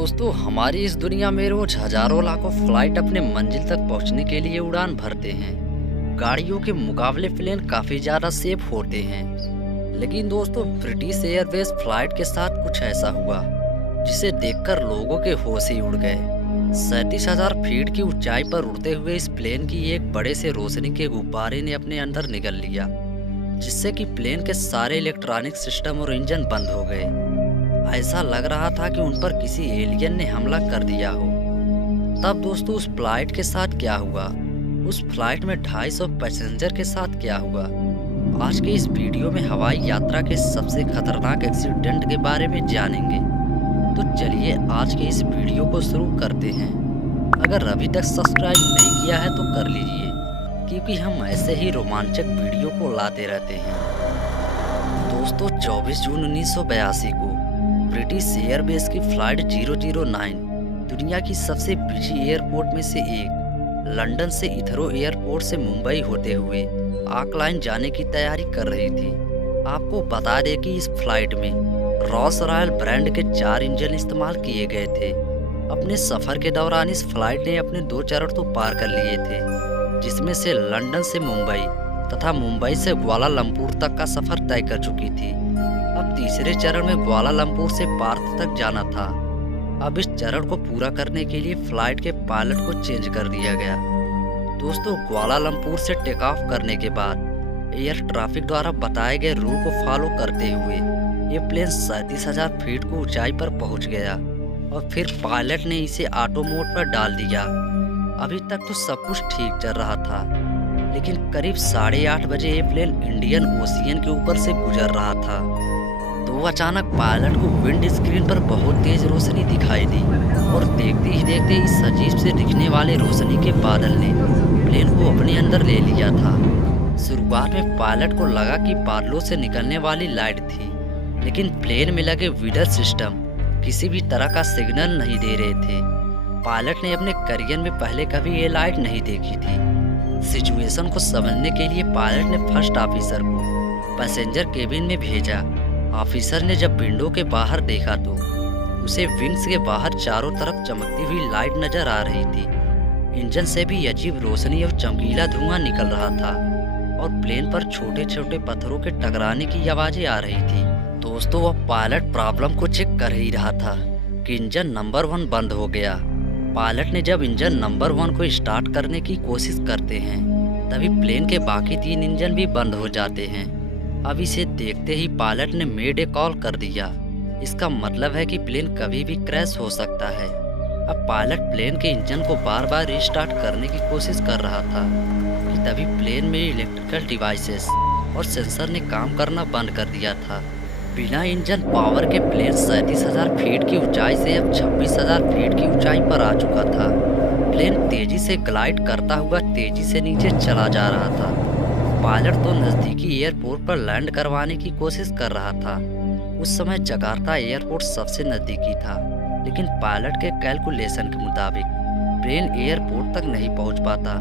दोस्तों, हमारी इस दुनिया में रोज हजारों लाखों फ्लाइट अपने मंजिल तक पहुंचने के लिए उड़ान भरते हैं। गाड़ियों के मुकाबले प्लेन काफ़ी ज़्यादा सेफ होते हैं। लेकिन दोस्तों, ब्रिटिश एयरवेज फ्लाइट के साथ कुछ ऐसा हुआ जिसे देखकर लोगों के होश ही उड़ गए। 37,000 फीट की ऊंचाई पर उड़ते हुए इस प्लेन की एक बड़े से रोशनी के गुब्बारे ने अपने अंदर निगल लिया, जिससे कि प्लेन के सारे इलेक्ट्रॉनिक सिस्टम और इंजन बंद हो गए। ऐसा लग रहा था कि उन पर किसी एलियन ने हमला कर दिया हो। तब दोस्तों, उस फ्लाइट के साथ क्या हुआ, उस फ्लाइट में 250 पैसेंजर के साथ क्या हुआ, आज के इस वीडियो में हवाई यात्रा के सबसे खतरनाक एक्सीडेंट के बारे में जानेंगे। तो चलिए आज के इस वीडियो को शुरू करते हैं। अगर अभी तक सब्सक्राइब नहीं किया है तो कर लीजिए, क्योंकि हम ऐसे ही रोमांचक वीडियो को लाते रहते हैं। दोस्तों, 24 जून 1982 को ब्रिटिश एयरवेज की फ्लाइट 009 दुनिया की सबसे बिजी एयरपोर्ट में से एक, लंदन से इथरो एयरपोर्ट से मुंबई होते हुए ऑकलैंड जाने की तैयारी कर रही थी। आपको बता दें कि इस फ्लाइट में रॉल्स रॉयल ब्रांड के 4 इंजन इस्तेमाल किए गए थे। अपने सफ़र के दौरान इस फ्लाइट ने अपने 2 चरण तो पार कर लिए थे, जिसमें से लंदन से मुंबई तथा मुंबई से ग्वालालंपुर तक का सफ़र तय कर चुकी थी। अब तीसरे चरण में ग्वालालंपुर से पार्थ तक जाना था। अब इस चरण को पूरा करने के लिए फ्लाइट के पायलट को चेंज कर दिया गया। दोस्तों, ग्वालालंपुर से टेक ऑफ करने के बाद एयर ट्रैफिक द्वारा बताए गए रूल को फॉलो करते हुए ये प्लेन 37,000 फीट को ऊंचाई पर पहुंच गया और फिर पायलट ने इसे ऑटो मोड पर डाल दिया। अभी तक तो सब कुछ ठीक चल रहा था, लेकिन करीब 8:30 बजे ये प्लेन इंडियन ओशियन के ऊपर से गुजर रहा था। तो अचानक पायलट को विंड स्क्रीन पर बहुत तेज रोशनी दिखाई दी और देखते ही देखते इस अजीब से दिखने वाले रोशनी के बादल ने प्लेन को अपने अंदर ले लिया था। शुरुआत में पायलट को लगा कि बादलों से निकलने वाली लाइट थी, लेकिन प्लेन में लगे विडर सिस्टम किसी भी तरह का सिग्नल नहीं दे रहे थे। पायलट ने अपने करियर में पहले कभी ये लाइट नहीं देखी थी। सिचुएशन को समझने के लिए पायलट ने फर्स्ट ऑफिसर को पैसेंजर केबिन में भेजा। ऑफिसर ने जब विंडो के बाहर देखा तो उसे विंग्स के बाहर चारों तरफ चमकती हुई लाइट नजर आ रही थी। इंजन से भी अजीब रोशनी और चमकीला धुआं निकल रहा था और प्लेन पर छोटे छोटे पत्थरों के टकराने की आवाजें आ रही थी। दोस्तों, अब पायलट प्रॉब्लम को चेक कर ही रहा था कि इंजन नंबर 1 बंद हो गया। पायलट ने जब इंजन नंबर 1 को स्टार्ट करने की कोशिश करते हैं, तभी प्लेन के बाकी 3 इंजन भी बंद हो जाते हैं। अब इसे देखते ही पायलट ने मेडे कॉल कर दिया। इसका मतलब है कि प्लेन कभी भी क्रैश हो सकता है। अब पायलट प्लेन के इंजन को बार बार रीस्टार्ट करने की कोशिश कर रहा था कि तभी प्लेन में इलेक्ट्रिकल डिवाइसेस और सेंसर ने काम करना बंद कर दिया था। बिना इंजन पावर के प्लेन 37,000 फीट की ऊंचाई से अब 26,000 फीट की ऊंचाई पर आ चुका था। प्लेन तेजी से ग्लाइड करता हुआ तेजी से नीचे चला जा रहा था। पायलट तो नज़दीकी एयरपोर्ट पर लैंड करवाने की कोशिश कर रहा था। उस समय जकार्ता एयरपोर्ट सबसे नज़दीकी था, लेकिन पायलट के कैलकुलेशन के मुताबिक प्लेन एयरपोर्ट तक नहीं पहुंच पाता।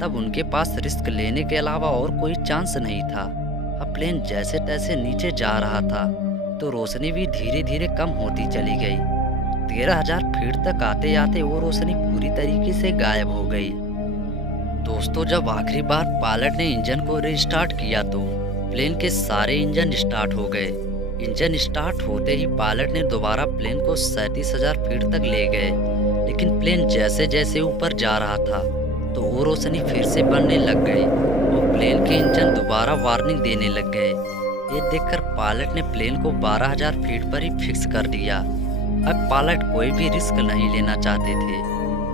तब उनके पास रिस्क लेने के अलावा और कोई चांस नहीं था। अब प्लेन जैसे तैसे नीचे जा रहा था तो रोशनी भी धीरे धीरे कम होती चली गई। 13,000 फीट तक आते आते वो रोशनी पूरी तरीके से गायब हो गई। दोस्तों, जब आखिरी बार पायलट ने इंजन को रीस्टार्ट किया तो प्लेन के सारे इंजन स्टार्ट हो गए। इंजन स्टार्ट होते ही पायलट ने दोबारा प्लेन को 37,000 फीट तक ले गए, लेकिन प्लेन जैसे जैसे ऊपर जा रहा था तो वो रोशनी फिर से बढ़ने लग गई और प्लेन के इंजन दोबारा वार्निंग देने लग गए। ये देखकर पायलट ने प्लेन को 12,000 फीट पर ही फिक्स कर दिया। अब पायलट कोई भी रिस्क नहीं लेना चाहते थे।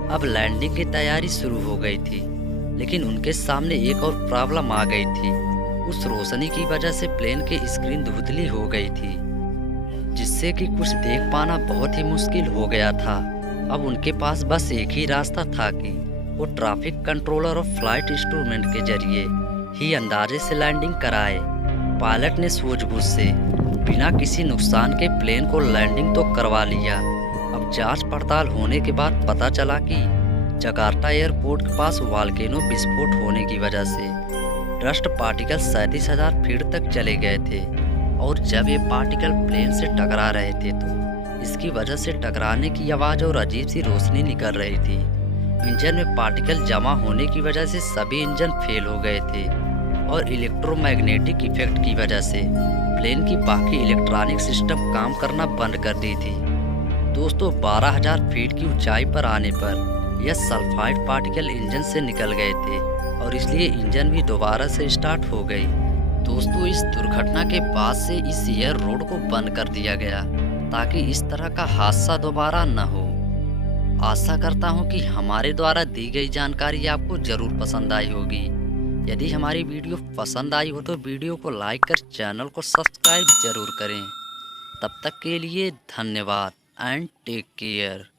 अब लैंडिंग की तैयारी शुरू हो गई थी, लेकिन उनके सामने एक और प्रॉब्लम आ गई थी। उस रोशनी की वजह से प्लेन की स्क्रीन धुंधली हो गई थी, जिससे कि कुछ देख पाना बहुत ही मुश्किल हो गया था। अब उनके पास बस एक ही रास्ता था कि वो ट्रैफिक कंट्रोलर और फ्लाइट इंस्ट्रूमेंट के जरिए ही अंदाजे से लैंडिंग कराए। पायलट ने सूझबूझ से बिना किसी नुकसान के प्लेन को लैंडिंग तो करवा लिया। अब जांच पड़ताल होने के बाद पता चला कि जकार्ता एयरपोर्ट के पास वॉल्केनो विस्फोट होने की वजह से डस्ट पार्टिकल 37,000 फीट तक चले गए थे और जब ये पार्टिकल प्लेन से टकरा रहे थे तो इसकी वजह से टकराने की आवाज़ और अजीब सी रोशनी निकल रही थी। इंजन में पार्टिकल जमा होने की वजह से सभी इंजन फेल हो गए थे और इलेक्ट्रोमैग्नेटिक इफेक्ट की वजह से प्लेन की बाकी इलेक्ट्रॉनिक सिस्टम काम करना बंद कर दी थी। दोस्तों 12,000 फीट की ऊंचाई पर आने पर यह सल्फाइड पार्टिकल इंजन से निकल गए थे और इसलिए इंजन भी दोबारा से स्टार्ट हो गई। दोस्तों इस दुर्घटना के बाद से इस एयर रोड को बंद कर दिया गया ताकि इस तरह का हादसा दोबारा न हो। आशा करता हूं कि हमारे द्वारा दी गई जानकारी आपको ज़रूर पसंद आई होगी। यदि हमारी वीडियो पसंद आई हो तो वीडियो को लाइक कर चैनल को सब्सक्राइब जरूर करें। तब तक के लिए धन्यवाद एंड टेक केयर।